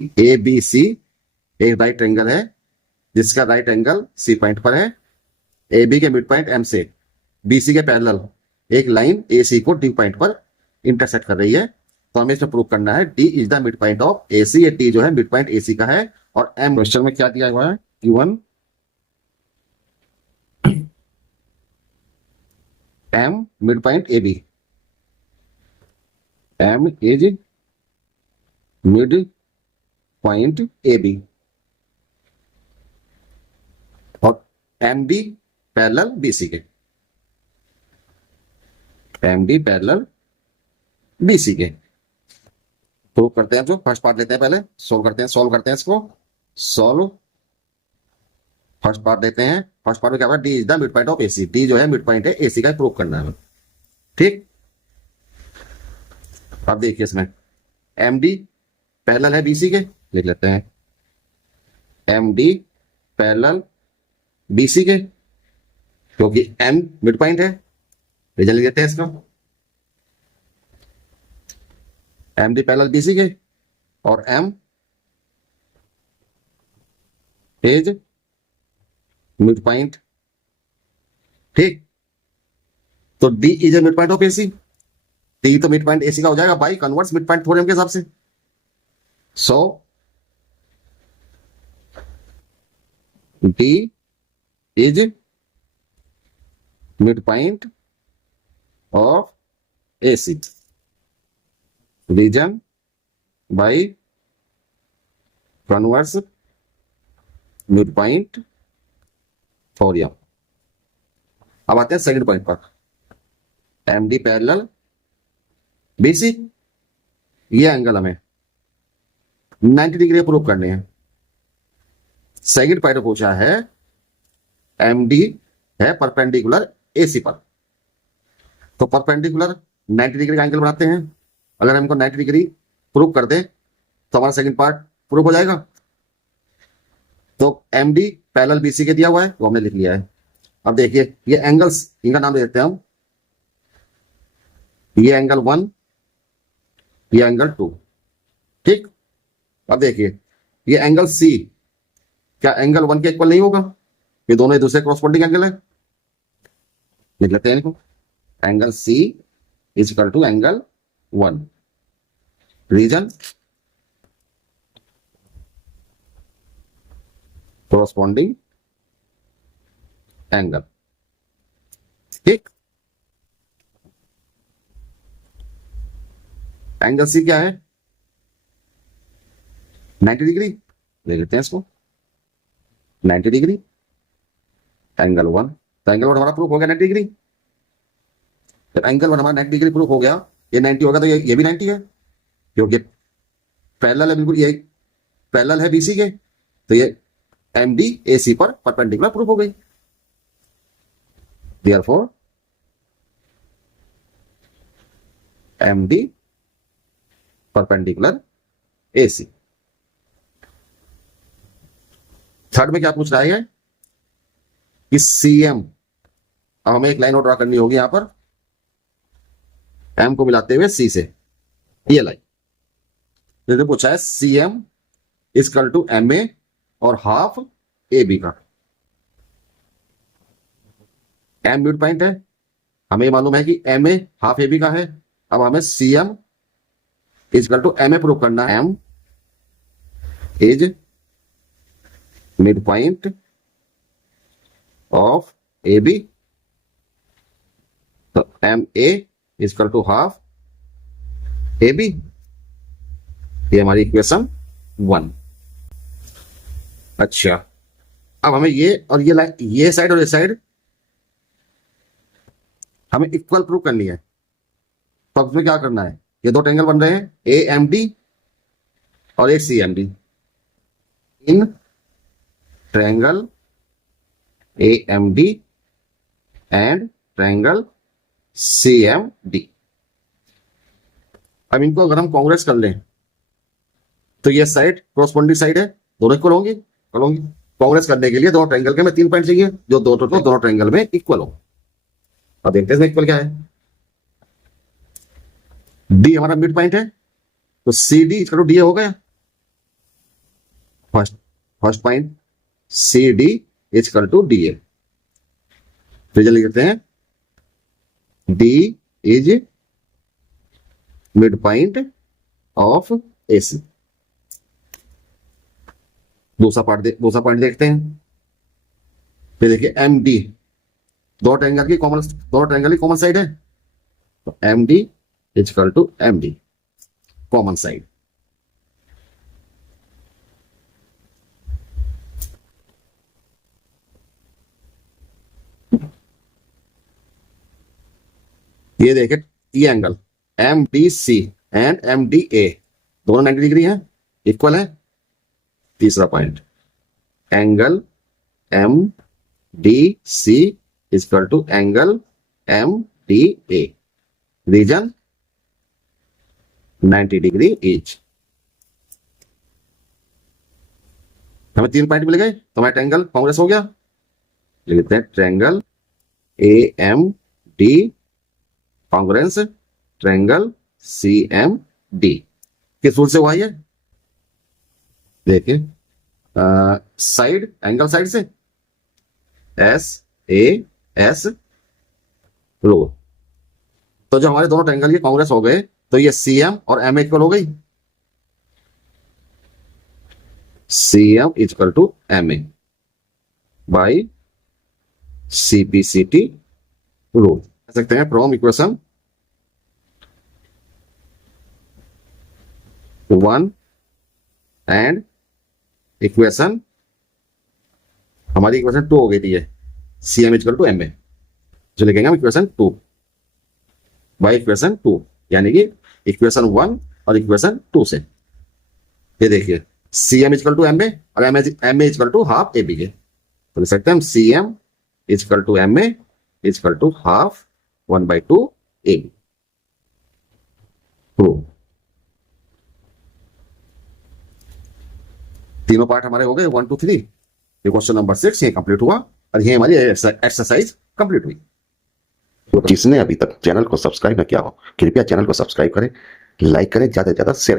A B C एक right angle है जिसका राइट एंगल सी पॉइंट पर है। ए बी के मिड पॉइंट एम से बी सी के पैरेलल एक लाइन ए सी को डी पॉइंट पर इंटरसेक्ट कर रही है। तो हमें इसमें प्रूव करना है D is the mid point of A C. ये डी जो है मिड पॉइंट ए सी का है। और एम क्वेश्चन में क्या दिया हुआ है, Q1 M mid point A B, M is mid point A B और M D parallel B C के, M D parallel B C के। प्रूव करते हैं, जो फर्स्ट पार्ट लेते हैं, पहले सोल्व करते हैं इसको। सॉल्व फर्स्ट पार्ट लेते हैं। फर्स्ट पार्ट में क्या होगा, D is the mid point of AC. D जो है मिड पॉइंट है एसी का, प्रूव करना है। ठीक, अब देखिए इसमें एम डी पैरेलल है बीसी के, लिख लेते हैं एम डी पैरेलल बीसी के, क्योंकि एम मिड पॉइंट है। रीजन लिख देते हैं इसका, एम डी पैरेलल बीसी के और एम इज मिड पॉइंट। ठीक, तो D is a mid point of AC. D तो मिड पॉइंट एसी का हो जाएगा by converse mid point theorem के हिसाब से। So D is mid point of AC, reason by converse mid point theorem. अब आते हैं सेकंड पॉइंट पर, एम डी पैरेलल बीसी। ये एंगल हमें 90 डिग्री प्रूव करने हैं। सेकंड पॉइंट पूछा है एम डी है परपेंडिकुलर एसी पर, तो परपेंडिकुलर 90 डिग्री का एंगल बनाते हैं। अगर हमको 90 डिग्री प्रूव कर दे तो हमारा सेकंड पार्ट प्रूव हो जाएगा। तो एम डी पैरेलल बीसी के दिया हुआ है, वो हमने लिख लिया है। अब देखिए ये एंगल्स, इनका नाम दे देते हैं हम, ये एंगल 1, ये एंगल 2। ठीक, अब देखिए ये एंगल सी क्या एंगल 1 के इक्वल नहीं होगा? ये दोनों एक दूसरे क्रॉसपोंडिंग एंगल है, लिख लेते हैं इनको, angle C is equal to angle 1। Reason corresponding angle. ठीक, एंगल सी क्या है, 90 डिग्री, ले लेते हैं इसको 90 डिग्री, एंगल 1। तो एंगल 1 हमारा प्रूफ हो गया 90 डिग्री। जब एंगल 1 हमारा 90 डिग्री प्रूफ हो गया, ये 90 होगा तो ये भी 90 है, क्योंकि पैरेलल है, बिल्कुल ये पैरेलल है बीसी के। तो ये एम डी ए सी पर परपेंडिकुलर प्रूफ हो गई। Therefore M D perpendicular AC. Third में क्या पूछ रहा है कि सीएम, अब हमें एक लाइन और ड्रा करनी होगी यहां पर, एम को मिलाते हुए सी से, ये लाइन जैसे पूछा है CM equal to M A और हाफ ए बी का। एम मिड पॉइंट है, हमें मालूम है कि M A half A B का है। अब हमें CM equal to M A prove करना है। M is mid point of A B, तो M A equal to half A B. ये हमारी इक्वेशन 1। अच्छा, अब हमें ये और ये लाइन, ये साइड और ये साइड हमें इक्वल प्रूव करनी है। तो इसमें क्या करना है, ये दो ट्रायंगल बन रहे हैं, ए एम डी और एक C M D. In triangle A M D and triangle C M D. अब इनको अगर हम कांग्रेस कर लें तो ये साइड क्रॉसपोंडिंग साइड है, दोनों इक्वल होंगी। कांग्रेस करने के लिए दोनों ट्रायंगल के में 3 पॉइंट चाहिए जो दोनों ट्रायंगल में इक्वल हो। अब देखते हैं इक्वल क्या है। डी हमारा मिड पॉइंट है, तो C D equal to D हो गया। First point C D is equal to D A, फिर जल्दी लिखते हैं D is mid point of AC. दूसरा पॉइंट देखते हैं, फिर देखिए एम डी, दो ट्रायंगल की कॉमन साइड है, तो M D is equal to M D common side. ये देखिए ये angle M D C and M D A दोनों 90 डिग्री है, इक्वल है। तीसरा point angle M D C is equal to angle M D A, reason 90 degree each. हमें 3 point मिल गए, तो हमारा ट्रायंगल कांग्रेस हो गया। लिखते हैं triangle A M D congruence triangle C M D. किस रूल से हुआ ये देखिए, साइड एंगल साइड से एस ए एस रूल। तो जो हमारे दोनों ट्रायंगल के कांग्रेस हो गए, तो ये सी एम और एम इक्वल हो गई, C M equal to M A by C P C T rule. कह सकते हैं फ्रॉम इक्वेशन 1 एंड इक्वेशन, हमारी इक्वेशन 2 हो गई थी ये, C M equal to M A, जो लिखेंगे हम इक्वेशन 2 बाई इक्वेशन 2, यानी कि इक्वेशन 1 और इक्वेशन 2 से। ये देखिए C M equal to M A और M A equal to half A B के, तो लिख सकते हैं हम C M equal to M A equal to half 1/2 A B. तीनों पार्ट हमारे हो गए 1 2 3। ये क्वेश्चन नंबर 6 ये कंप्लीट हुआ और ये हमारी एक्सरसाइज कंप्लीट हुई। तो जिसने अभी तक चैनल को सब्सक्राइब न किया हो, कृपया चैनल को सब्सक्राइब करें, लाइक करें, ज्यादा से ज्यादा शेयर करें।